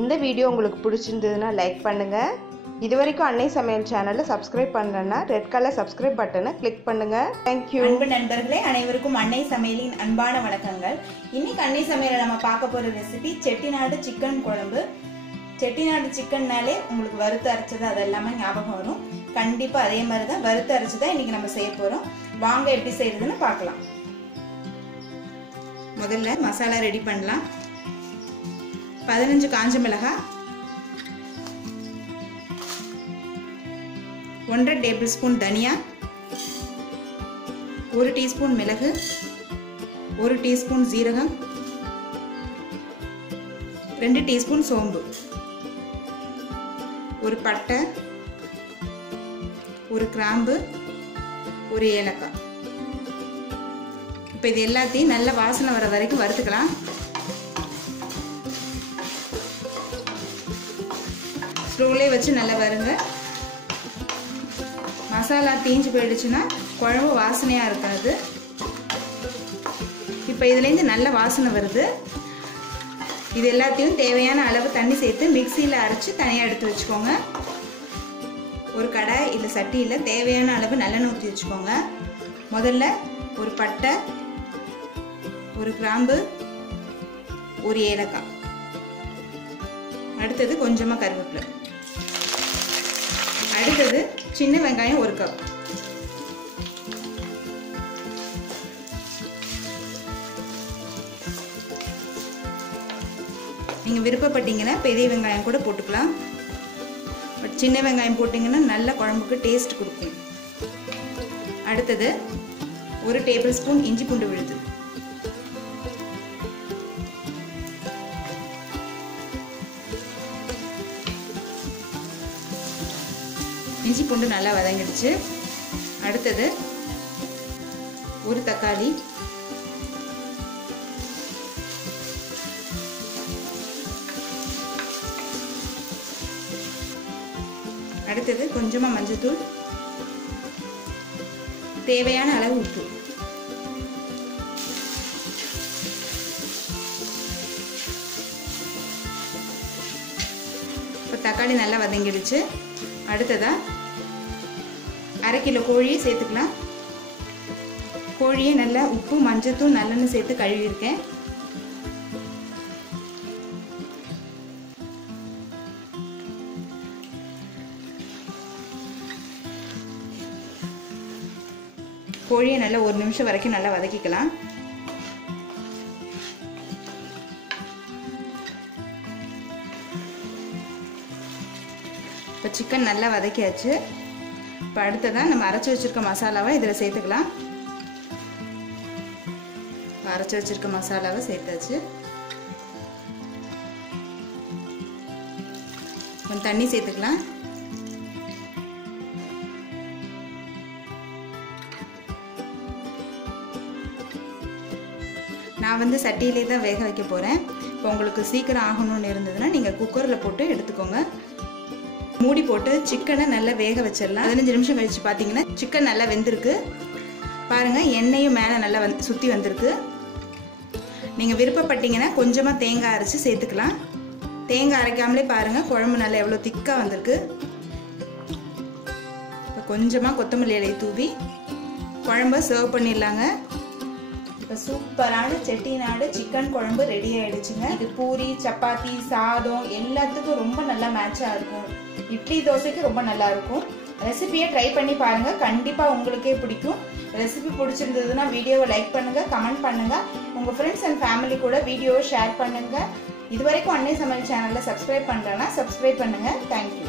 இந்த வீடியோ உங்களுக்கு பிடிச்சிருந்ததுன்னா லைக் பண்ணுங்கள். இதுவரைக்கும் அன்னை சமையல் சேனலை சப்ஸ்கிரைப் பண்ணலன்னா ரெட் கலர் சப்ஸ்கிரைப் பட்டனை கிளிக் பண்ணுங்கள். தேங்க்யூ. அன்பு நண்பர்களே, அனைவருக்கும் அன்னை சமையலின் அன்பான வணக்கங்கள். இன்னைக்கு அன்னை சமையலில் நம்ம பார்க்க போகிற ரெசிபி செட்டிநாடு சிக்கன் குழம்பு. செட்டிநாடு சிக்கன்னாலே உங்களுக்கு வறுத்து அரைச்சது அது எல்லாமே ஞாபகம் வரும். கண்டிப்பாக அதே மாதிரி தான் வறுத்து அரைச்சி தான் இன்னைக்கு நம்ம செய்ய போகிறோம். வாங்க எப்படி செய்யறதுன்னு பார்க்கலாம். முதல்ல மசாலா ரெடி பண்ணலாம். 15 காஞ்ச மிளகாய், 1.5 டேபிள் ஸ்பூன் தனியா, 1 டீஸ்பூன் மிளகு, 1 டீஸ்பூன் ஜீரகம், 2 டீஸ்பூன் சோம்பு, ஒரு பட்டை, ஒரு கிராம்பு, ஒரு ஏலக்காய். இப்போ இது எல்லாத்தையும் நல்ல வாசனை வர வரைக்கும் வறுத்துக்கலாம். ஸ்லோலே வச்சு நல்லா வருங்க. மசாலா தீஞ்சு போயிடுச்சுன்னா குழம்பு வாசனையாக இருக்காது. இப்போ இதுலேருந்து நல்ல வாசனை வருது. இது எல்லாத்தையும் தேவையான அளவு தண்ணி சேர்த்து மிக்சியில் அரைச்சி தனியாக எடுத்து வச்சுக்கோங்க. ஒரு கடாய் இல்லை சட்டியில் தேவையான அளவு நல்லெண்ணெய் ஊற்றி வச்சுக்கோங்க. முதல்ல ஒரு பட்டை, ஒரு கிராம்பு, ஒரு ஏலக்காய், அடுத்தது கொஞ்சமாக கருவேப்பிலை, அடுத்தது சின்ன வெங்காயம் 1 கப், நீங்கள் விருப்பப்பட்டீங்கன்னா பெரிய வெங்காயம் கூட போட்டுக்கலாம். பட் சின்ன வெங்காயம் போட்டிங்கன்னா நல்ல குழம்புக்கு டேஸ்ட் கொடுக்கும். அடுத்தது 1 டேபிள் ஸ்பூன் இஞ்சி பூண்டு விழுது, இஞ்சி பூண்டு நல்லா வதங்கிடுச்சு. அடுத்தது ஒரு தக்காளி, அடுத்தது கொஞ்சமாக மஞ்சள்தூள், தேவையான அளவு உப்பு. இப்போ தக்காளி நல்லா வதங்கிடுச்சு. அடுத்ததா 1/2 கிலோ கோழியை சேர்த்துக்கலாம். கோழியை நல்லா உப்பு, மஞ்சள்தூள், நல்லெண்ணெய் சேர்த்து கழுவியிருக்கேன். கோழியை நல்லா 1 நிமிஷம் வரைக்கும் நல்லா வதக்கிக்கலாம். இப்போ சிக்கன் நல்லா வதக்கியாச்சு. இப்போ அடுத்ததான் நம்ம அரைச்சி வச்சிருக்க மசாலாவை இதில் சேர்த்துக்கலாம். அரைச்சி வச்சிருக்க மசாலாவை சேர்த்தாச்சு. கொஞ்சம் தண்ணி சேர்த்துக்கலாம். நான் சட்டியிலே தான் வேக வைக்க போகிறேன். இப்போ உங்களுக்கு சீக்கிரம் ஆகணும்னு இருந்ததுன்னா நீங்கள் குக்கரில் போட்டு எடுத்துக்கோங்க. மூடி போட்டு சிக்கனை நல்லா வேக வச்சிடலாம். 15 நிமிஷம் கழிச்சு பார்த்தீங்கன்னா சிக்கன் நல்லா வெந்திருக்கு. பாருங்கள், எண்ணெயும் மேலே நல்லா சுற்றி வந்திருக்கு. நீங்கள் விருப்பப்பட்டீங்கன்னா கொஞ்சமாக தேங்காய் அரைச்சி சேர்த்துக்கலாம். தேங்காய் அரைக்காமலே பாருங்கள் குழம்பு நல்லா எவ்வளோ திக்காக வந்திருக்கு. இப்போ கொஞ்சமாக கொத்தமல்லி இலையை தூவி குழம்பை சர்வ் பண்ணிடலாங்க. இப்போ சூப்பரான செட்டிநாடு சிக்கன் குழம்பு ரெடி ஆயிடுச்சுங்க. இது பூரி, சப்பாத்தி, சாதம் எல்லாத்துக்கும் ரொம்ப நல்லா மேட்சாக இருக்கும். இட்லி, தோசைக்கு ரொம்ப நல்லா இருக்கும். ரெசிபியை ட்ரை பண்ணி பாருங்க, கண்டிப்பா உங்களுக்கே பிடிக்கும். ரெசிபி பிடிச்சிருந்ததுன்னா வீடியோவை லைக் பண்ணுங்க, கமெண்ட் பண்ணுங்க, உங்க ஃப்ரெண்ட்ஸ் அண்ட் ஃபேமிலி கூட வீடியோவை ஷேர் பண்ணுங்க. இதுவரைக்கும் அன்னை சமையல் சேனலை சப்ஸ்கிரைப் பண்ணலன்னா சப்ஸ்கிரைப் பண்ணுங்க. தேங்க்யூ.